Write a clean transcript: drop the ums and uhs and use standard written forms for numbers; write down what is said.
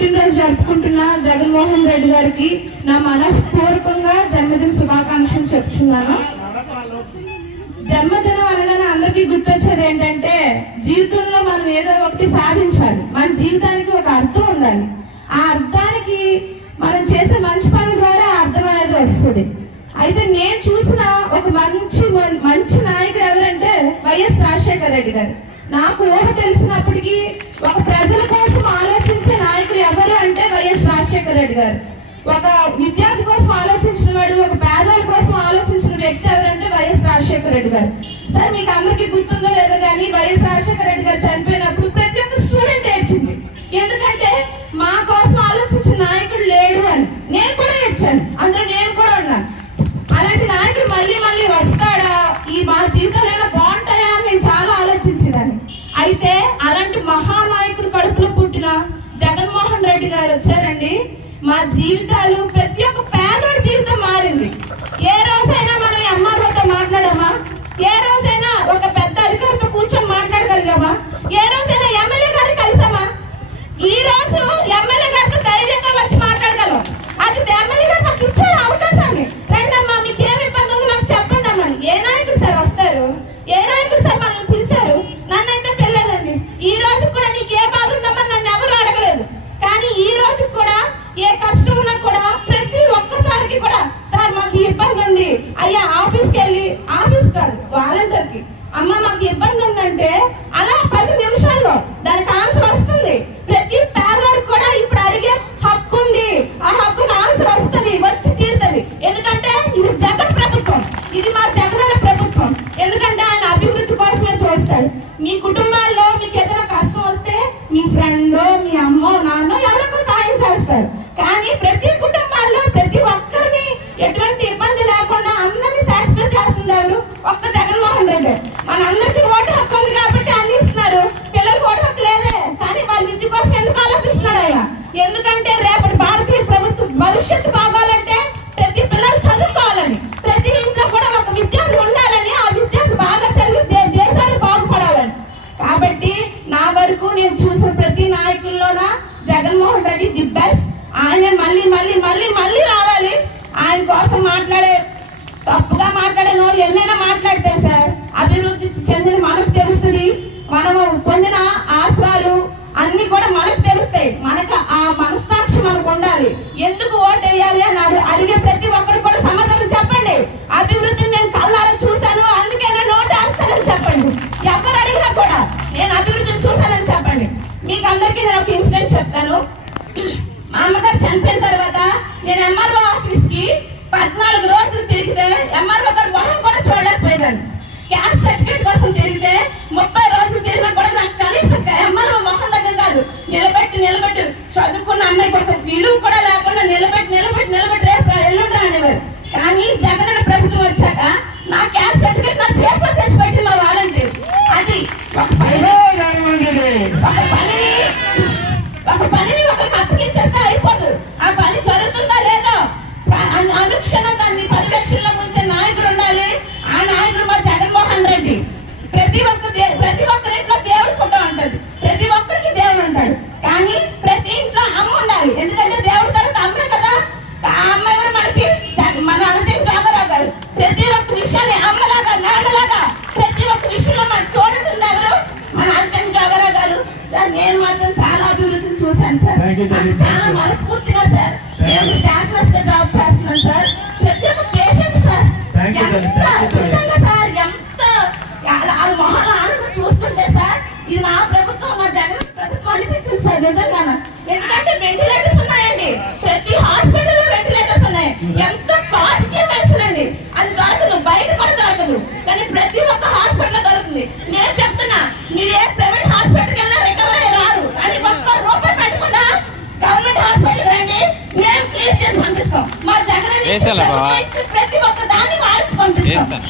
పుట్టినరోజు జరుపుకుంటున్న జగన్మోహన్ రెడ్డి గారికి నా మనఃపూర్వకంగా జన్మదిన శుభాకాంక్షలు చెప్తున్నాను. జన్మదినం అనగానే అందరికీ గుర్తొచ్చేది ఏంటంటే జీవితంలో మనం ఏదో ఒకటి సాధించాలి, మన జీవితానికి ఒక అర్థం ఉండాలి. ఆ అర్థానికి మనం చేసే మంచి పనుల ద్వారా అర్థం అనేది వస్తుంది. అయితే నేను చూసిన ఒక మంచి నాయకుడు ఎవరంటే వైఎస్ రాజశేఖర రెడ్డి గారు. నాకు ఊహ తెలిసినప్పటికీ ఒక ప్రజల కోసం ఆలోచించే నాయకుడు ఎవరు అంటే వైఎస్ రాజశేఖర రెడ్డి గారు. ఒక విద్యార్థి కోసం ఆలోచించిన వాడు, ఒక పేదల కోసం ఆలోచించిన వ్యక్తి ఎవరంటే వైఎస్ రాజశేఖర రెడ్డి గారు. సరే, మీకు అందరికీ గుర్తుందో లేదో కానీ వైఎస్ రాజశేఖర రెడ్డి గారు చనిపోయినప్పుడు ప్రతి ఒక్క స్టూడెంట్ ఏడ్చింది. ఎందుకంటే మా కోసం ఆలోచించిన నాయకుడు లేడు అని. నేను కూడా ఏడ్చాను, అందులో నేను కూడా ఉన్నాను. అలాంటి నాయకుడు మళ్ళీ మళ్ళీ వస్తాడా, మా జీవితాలు ఏమైనా బాగుంటాయా అని నేను చాలా ఆలోచించేదాన్ని. అయితే అలాంటి మహానాయకుడు కడుపులో పుట్టిన జగన్మోహన్ రెడ్డి గారు వచ్చారండి. మా జీవితాలు, ప్రతి ఒక్క పేదవాడి జీవితం మారింది. ఏ రోజైనా మనం అమ్మాయిలతో మాట్లాడామా? ఏ రోజైనా ఒక పెద్ద అధికారితో కూర్చొని మాట్లాడగలిగామా? ఏ రోజైనా ఎమ్మెల్యే గారిని కలిసామా? ఈ రోజు ఎమ్మెల్యే గారితో ధైర్యంగా వచ్చి మాట్లాడగలం. అది ఎమ్మెల్యే గారు మాకు ఇచ్చారు అవకాశాన్ని. రండమ్మా, మీకు ఏమి ఇబ్బంది ఉందో నాకు చెప్పండి అమ్మా. ఏ నాయకుడు సార్ వస్తారు? ఏ నాయకుడు సార్ మనల్ని పిలిచారు? నన్నైతే పిల్లలేదండి. ఈ రోజు కూడా నీకు ఏ బాధ ఉందమ్మా నన్ను ఎవరు అడగలేదు. కానీ ఈ రోజు కూడా ఏ కష్టం ఉన్నా కూడా ప్రతి ఒక్కసారికి కూడా సార్ మాకు ఇబ్బంది ఉంది అయ్యా, ఆఫీస్కి వెళ్ళి, ఆఫీస్ కాదు వాలంటీర్ కి, అమ్మ మాకు ఇబ్బంది ఉందంటే అలా 10 నిమిషాల్లో దానికి ఆన్సర్ వస్తుంది. ప్రతి పేదవాడికి కూడా ఇప్పుడు అడిగే హక్కు ఉంది. ఆ హక్కుకు ఆన్సర్ వస్తుంది, వచ్చి తీరుతుంది. ఎందుకంటే ఇది జగన్ ప్రభుత్వం, ఇది మా జగన్ ప్రభుత్వం. ఎందుకంటే ఆయన అభివృద్ధి కోసమే చూస్తాడు. మీ కుటుంబాల్లో మీకు ఏదైనా కష్టం వస్తే మీ ఫ్రెండ్, మీ అమ్మో, నాన్నో ఎవరికో సాయం చేస్తారు. కానీ ప్రతి కుటుంబాల్లో ప్రతి ఒక్కరిని ఎటువంటి ఇబ్బంది లేకుండా అందరినీ సాటిస్ఫై చేస్తున్నారు ఒక్క జగన్మోహన్ రెడ్డి. మనందరికీ ఓటు హక్కు ఉంది కాబట్టి అన్ని ఇస్తున్నారు. పిల్లలకు ఓటు హక్కు లేదే, కానీ వాళ్ళ విద్య కోసం ఎందుకు ఆలోచిస్తున్నారు ఆయన? ఎందుకంటే రేపటి భారతీయ ప్రభుత్వం భవిష్యత్తు బాగాలంటే ప్రతి పిల్లలు చదువుకోవాలని, ప్రతి ఇంట్లో కూడా ఒక విద్యార్థి ఉండాలని, ఆ విద్యార్థి బాగా చదివి దేశాలు బాగుపడాలని. కాబట్టి నా వరకు నేను చూసిన ప్రతి నాయకుల్లోన జగన్మోహన్ రెడ్డి ది బెస్ట్. ఆయన మళ్ళీ మళ్ళీ మళ్ళీ మళ్ళీ రావాలి. ఆయన కోసం తప్పుగా మాట్లాడే వాళ్ళు ఎన్నైనా మాట్లాడితే సార్, అభివృద్ధి చెందిన మనకు తెలుస్తుంది. మనము పొందిన ఆసరాలు అన్ని కూడా మనకు తెలుస్తాయి. మనకు ఆ మనస్సాక్షి మనకు ఉండాలి. ఎందుకు ఓటు వేయాలి అని అడిగే ప్రతి ఒక్కరికి కూడా సమాధానం చెప్పండి. అభివృద్ధిని నేను కళ్ళారా చూశాను, అందుకే నేను ఓటు వేస్తానని చెప్పండి. ఎవరు అడిగినా కూడా నేను అభివృద్ధిని చూశానని చెప్పండి. మీకు అందరికీ నేను ఒక ఇన్సిడెంట్ చెప్తాను. మా అమ్మగారు చనిపోయిన తర్వాత నేను ఎంఆర్ఓ ఆఫీస్ కి 14 రోజులు తిరిగితే ఎంఆర్ఓ గారు మొహం కూడా చూడలేకపోయాను. క్యాస్ట్ సర్టిఫికేట్ కోసం తిరిగితే 30 రోజులు తిరిగినా కూడా నాకు కనీసం ఎంఆర్ఓ మొహం దగ్గర కాదు, నిలబెట్టి చదువుకున్న అమ్మాయికి ఒక విలువ కూడా లేకుండా నిలబెట్టి రేపు ఎల్లుండి అనేవారు. కానీ జగన్ ప్రభుత్వం వచ్చాక నా క్యాస్ట్ సర్టిఫికేట్ నా చేతిలో తెచ్చిపెట్టి మా వాలంటీర్. అది ఒక పనిని ఒకరికి అప్పగించేస్తే అయిపోదు. ఆ పని జరుగుతుందా లేదో అనుక్షణం దాన్ని పరిరక్షణలో ఉంచే నాయకుడు ఉండాలి. ఆ నాయకుడు మా జగన్మోహన్ రెడ్డి. ప్రతి ఒక్కరి ఇంట్లో దేవుడి ఫోటో ఉంటుంది, ప్రతి ఒక్కరికి దేవుడు ఉంటాడు. కానీ ప్రతి ఇంట్లో అమ్మ ఉండాలి. ఎందుకంటే దేవుడి తర్వాత అమ్మే కదా. ఆ అమ్మ ఎవరు మనకి? మన అలజన్ జాగరా గారు. ప్రతి ఒక్క విషయాన్ని అమ్మలాగా, నాన్నలాగా ప్రతి ఒక్క విషయంలో మనకు తోడుతుంది ఎవరు? మన అలజన్ జాగరా గారు. సార్, నేను మాత్రం చాలా అభివృద్ధిని చూశాను సార్. చాలా మనస్ఫూర్తిగా సార్ నేను స్టాఫ్ నర్స్ గా జాబ్ చేస్తున్నాను సార్. ప్రతి ఒక్క పేషెంట్ సార్ నిజంగా సార్ ఎంత వాళ్ళ మొహాల ఆనందం చూస్తుంటే సార్, ఇది నా ప్రభుత్వం, నా జగన్ ప్రభుత్వం అనిపించింది సార్ నిజంగా. ఎందుకంటే వెంటిలేటర్స్ ఉన్నాయండి, ప్రతి హాస్పిటల్లో వెంటిలేటర్స్ ఉన్నాయి. ఎంత కాస్ట్లీ మెడిసిన్ అండి, అది దొరకదు, బయట కూడా దొరకదు. కానీ ప్రతి ఒక్క హాస్పిటల్ దొరుకుతుంది. నేను చెప్తున్నా, మీరు ఏ ప్రైవేట్ హాస్పిటల్కి వెళ్ళినా రికవరీ రారు. కానీ ₹1 పెట్టుకున్నా గవర్నమెంట్ హాస్పిటల్ రండి, మేము క్లియర్ చేసి పంపిస్తాం. మా జగన్ ప్రతి ఒక్క దాన్ని మార్చి పంపిస్తాం.